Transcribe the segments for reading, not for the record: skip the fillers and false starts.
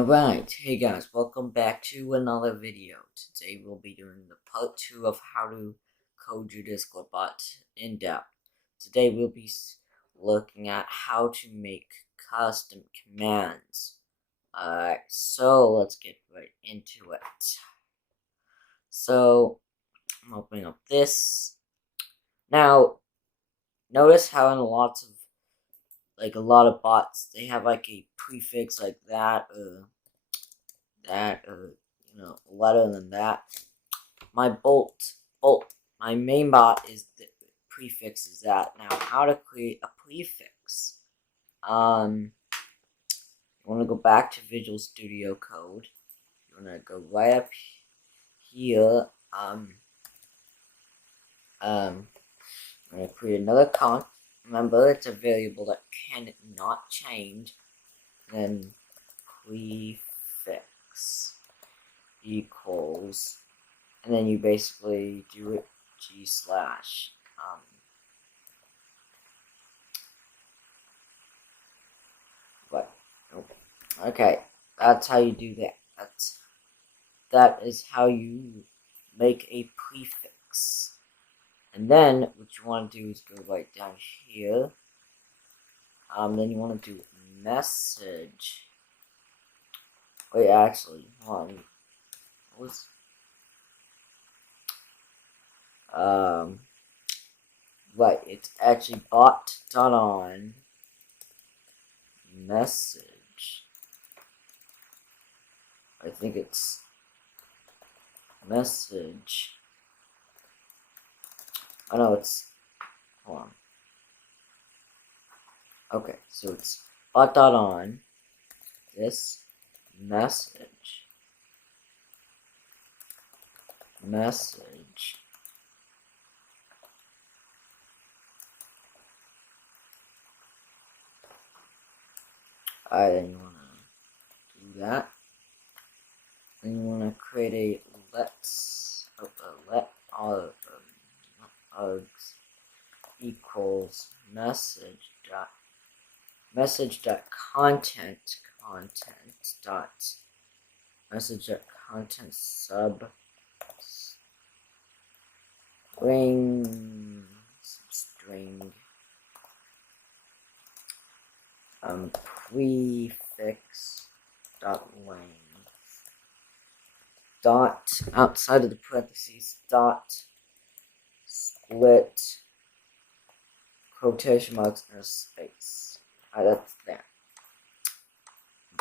Alright, hey guys, welcome back to another video. Today we'll be doing the part 2 of how to code your Discord bot in depth. Today we'll be looking at how to make custom commands. Alright, so let's get right into it. So, I'm opening up this. Now, notice how in lots of a lot of bots, they have like a prefix like that, or letter than that. My my main bot is the prefix is that. Now, how to create a prefix? You want to go back to Visual Studio Code. You want to go right up here. I'm going to create another const. Remember, it's a variable that cannot change. Then prefix equals, and then you basically do it g slash. Okay, that's how you do that. That is how you make a prefix. And then what you want to do is go right down here. Then you want to do message. Wait, actually, hold on. What was right, it's actually bot.on message. I think it's message. Oh no, it's, hold on. Okay, so it's bot.on this message. Alright, then you want to do that. Then you want to create a let args equals message dot content sub string prefix dot length dot outside of the parentheses dot split quotation marks and a space. Alright, that's that.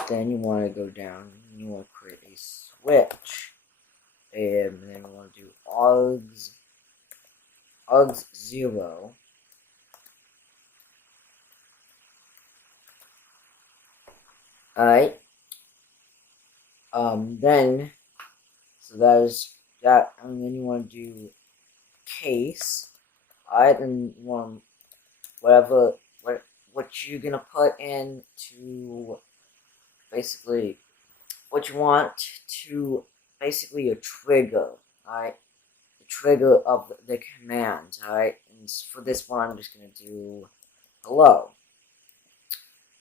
Then you want to go down and you want to create a switch, and then you want to do args 0. Alright. Then, so that is that, and then you want to do case. Alright, then you want what you're gonna put in to basically what you want to basically a trigger. Alright, the trigger of the command. Alright, and for this one I'm just gonna do hello.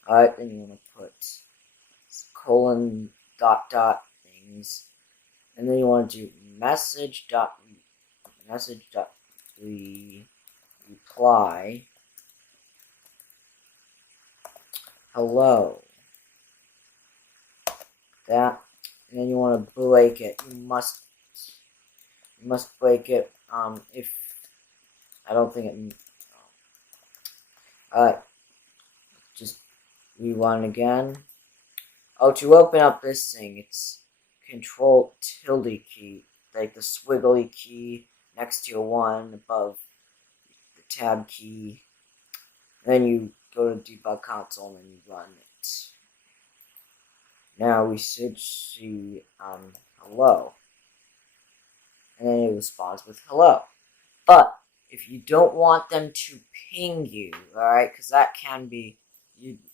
Alright, then you want to put colon dot things, and then you want to do message dot reply hello. That, and then you want to break it. You must break it. If I don't think it. Alright, just rewind again. Oh, to open up this thing, it's Control tilde key, like the squiggly key next to your 1 above the tab key. And then you go to debug console and you run it. Now we should see hello, and then it responds with hello. But if you don't want them to ping you, alright, because that can be,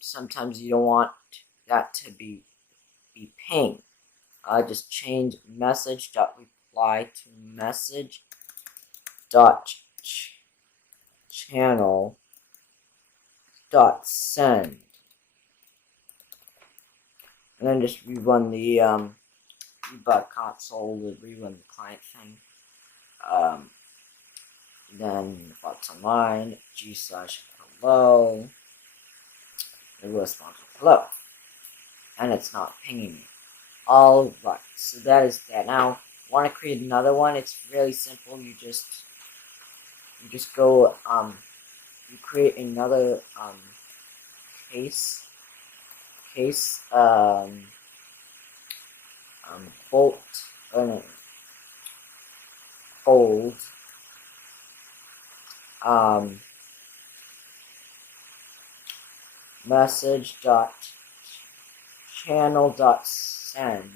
sometimes you don't want that to be pinged. Just change message dot reply to message dot channel dot send. and then just rerun the debug console to rerun the client thing. Then bots online g/hello. It will respond with hello, and it's not pinging me. All right, so that is that. Now, want to create another one? It's really simple. You just go you create another case bolt fold message dot channel dot send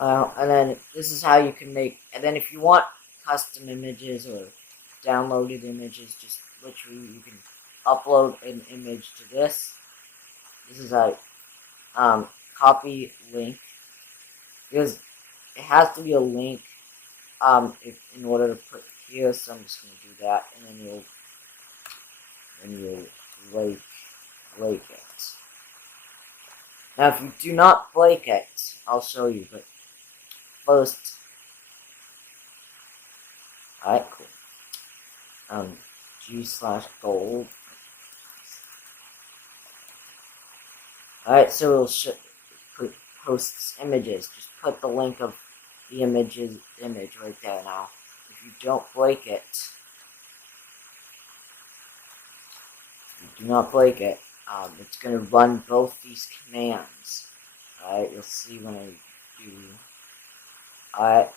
and then this is how you can make, and then if you want custom images or downloaded images, just literally you can upload an image to this. This is how copy link, because it has to be a link in order to put here, so I'm just going to do that, and then you'll break it. Now if you do not break it, I'll show you, but first, alright, cool. G/gold. Alright, so it'll posts images. Just put the link of the image right there now. If you don't break it, it's going to run both these commands. Alright, you'll see when I do. Alright.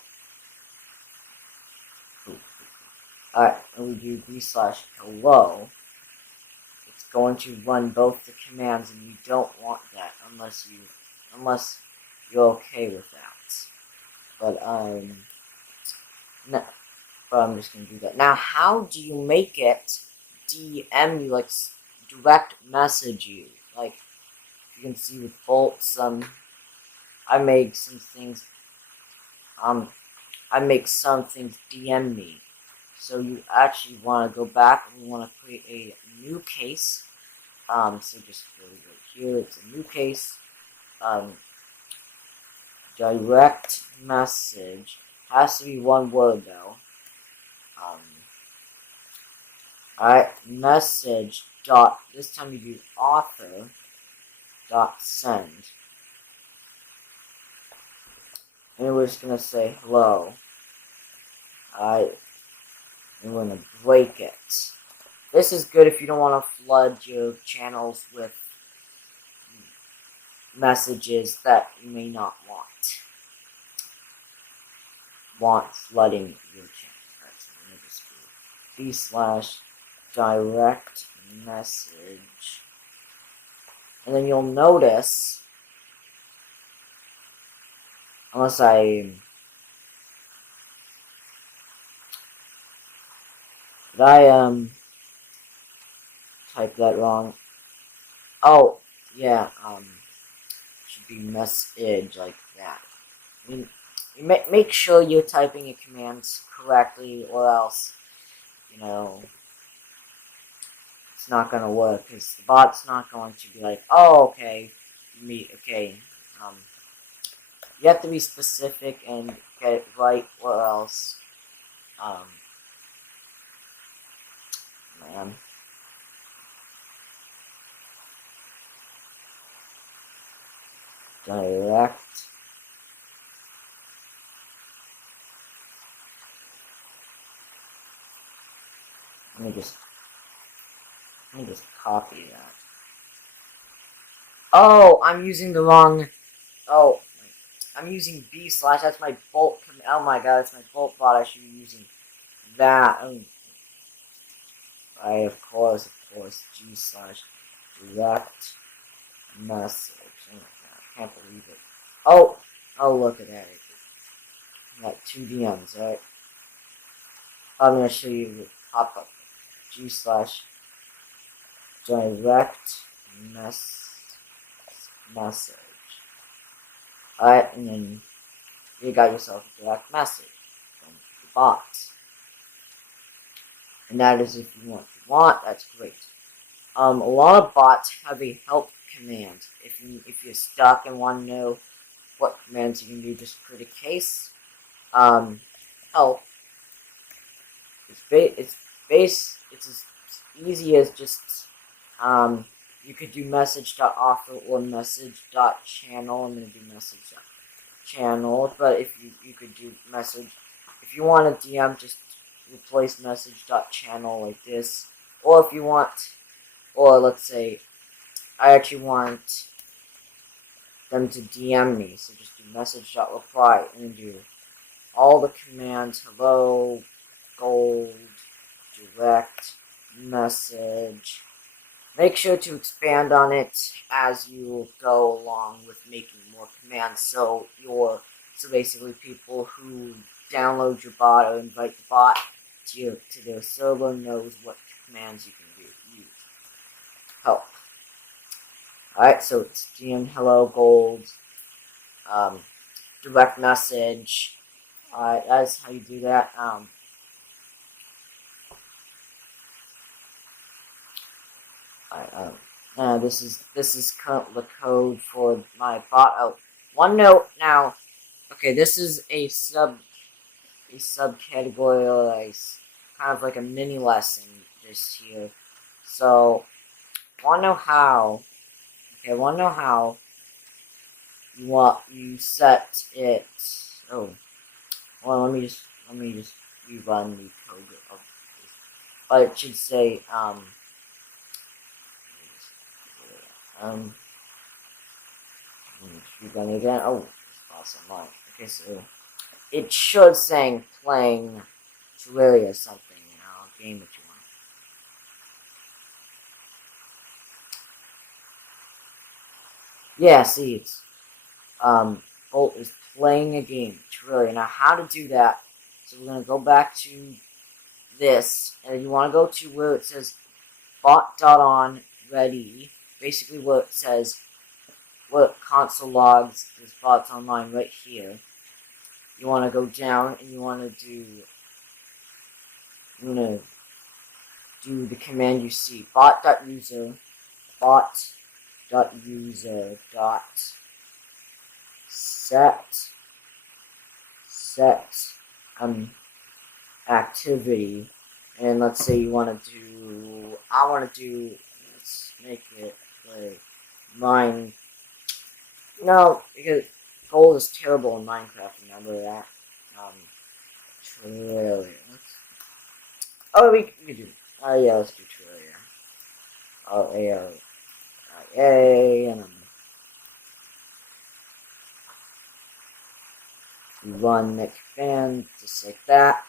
Alright, when we do b/hello, it's going to run both the commands, and you don't want that unless you're okay with that. But no, but I'm just gonna do that. Now, how do you make it DM you, like direct message you? Like you can see with bolts, I make some things DM me. So you actually want to go back and you want to create a new case. So just go right here. It's a new case. Direct message has to be one word though. Alright, message dot. This time you do author dot send, and we're just gonna say hello. Alright. I'm going to break it. This is good if you don't want to flood your channels with messages that you may not want flooding your channel. Alright, so I'm going to just do b/direct message. And then you'll notice, unless did I type that wrong? Oh, yeah, should be message like that. I mean, you make sure you're typing your commands correctly, or else, it's not gonna work, because the bot's not going to be like, oh, okay, okay, you have to be specific and get it right, or else, man. Direct. Let me just copy that. Oh, I'm using the wrong. Oh, I'm using b/. That's my bolt. Oh my god, that's my bolt bot. I should be using that. Right, of course, g/direct message. Oh my god, I can't believe it. Oh, look at that. I got 2 DMs, right? I'm gonna show you the pop-up. g/direct message. Alright, and then you got yourself a direct message from the bot. And that is if you want. That's great. A lot of bots have a help command. If you're stuck and want to know what commands you can do, just create a case. Help. It's as easy as just you could do message.author or message.channel. I'm gonna do message.channel, but if you could do message, if you want a DM, just replace message.channel like this, or if you want, or let's say I actually want them to DM me, so just do message.reply and then do all the commands: hello, gold, direct, message. Make sure to expand on it as you go along with making more commands. So basically people who download your bot or invite the bot to their server knows what commands you can use. Help. Alright, so it's DM hello gold, direct message. Alright, that's how you do that. This is currently the code for my bot. Oh, one note now. Okay, this is a subcategory, or kind of like a mini lesson just here. So, wanna know how? Okay, wanna know how you set it? Oh, well, let me just rerun the code of this. But it should say rerun again. Oh, it's awesome. Right. Okay, so it should saying playing Terraria or something, game that you want. Yeah, see, it's Bolt is playing a game, Terraria. Now, how to do that? So we're gonna go back to this, and you want to go to where it says bot.on ready. Basically, where it says what console logs this bot's online right here. You want to go down and you want to do the command you see, bot.user set activity, and let's say you want to do, let's make it like mine. No, because gold is terrible in Minecraft. Remember that. Terraria. Oh, we can do. Yeah, let's do Terraria. Oh, and run next command just like that.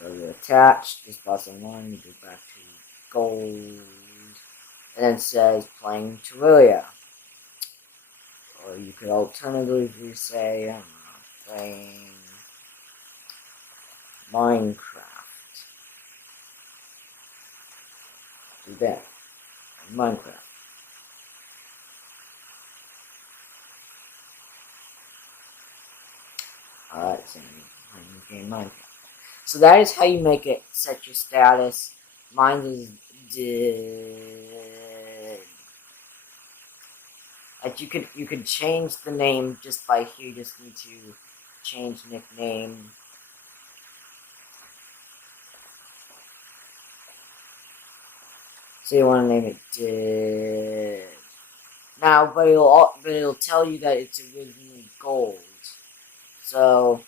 Go to attached. This but's online. You go back to gold, and then it says playing Terraria. Or you could alternatively say, I don't know, playing Minecraft. Do that. Minecraft. Alright, so game Minecraft. So that is how you make it set your status. Mine is dead. Like you could change the name just by here. You just need to change nickname. So you want to name it dead. Now, but it'll tell you that it's originally gold. So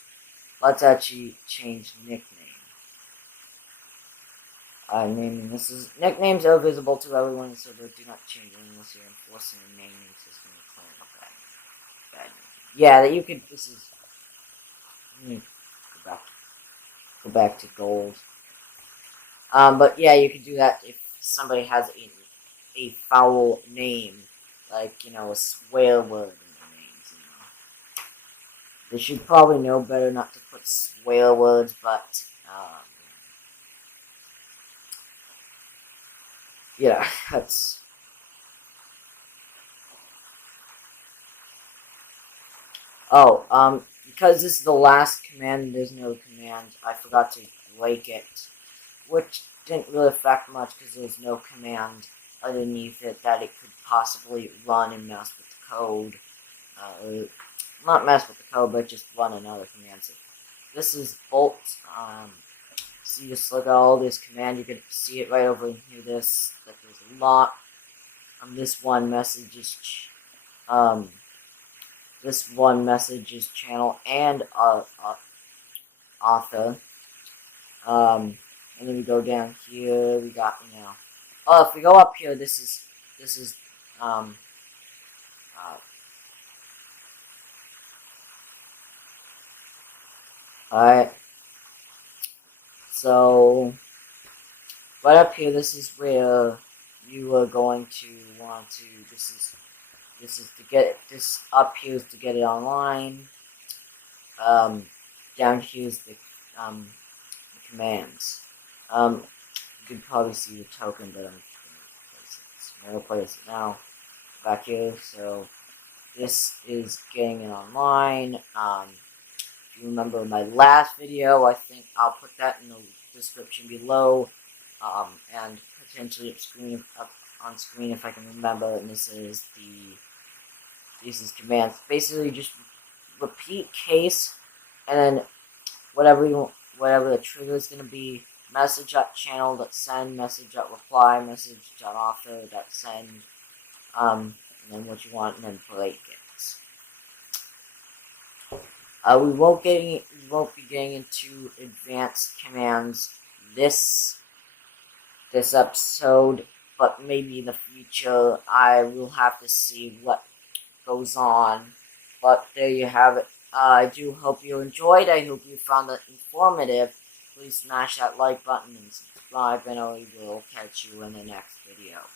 let's actually change nickname. Nicknames are visible to everyone, so they do not change unless you're enforcing a naming system or plan bad. Yeah, that you could. This is. Go back to gold. But yeah, you could do that if somebody has a foul name, like a swear word in their names. They should probably know better not to put swear words, but yeah, that's. Oh, because this is the last command, there's no command. I forgot to break it. which didn't really affect much because there was no command underneath it that it could possibly run and mess with the code. Not mess with the code, but just run another command. So this is bolt. So you just look at all this command. You can see it right over here. That there's a lot. This one message is channel and author. And then we go down here. We got oh, if we go up here, this is alright. So right up here, this is where you are going to want to. This is to get this up here is to get it online. Down here is the commands. You can probably see the token, but I'm gonna place it now. Back here, so this is getting it online. If you remember my last video, I think I'll put that in the description below, and potentially up on screen if I can remember. And this is commands. Basically, just repeat case, and then whatever the trigger is gonna be. Message.channel.send, message.reply, message.author.send, and then what you want, and then break it. We won't be getting into advanced commands this episode, but maybe in the future. I will have to see what goes on. But there you have it. I do hope you enjoyed. I hope you found it informative. Please smash that like button and subscribe, and I will catch you in the next video.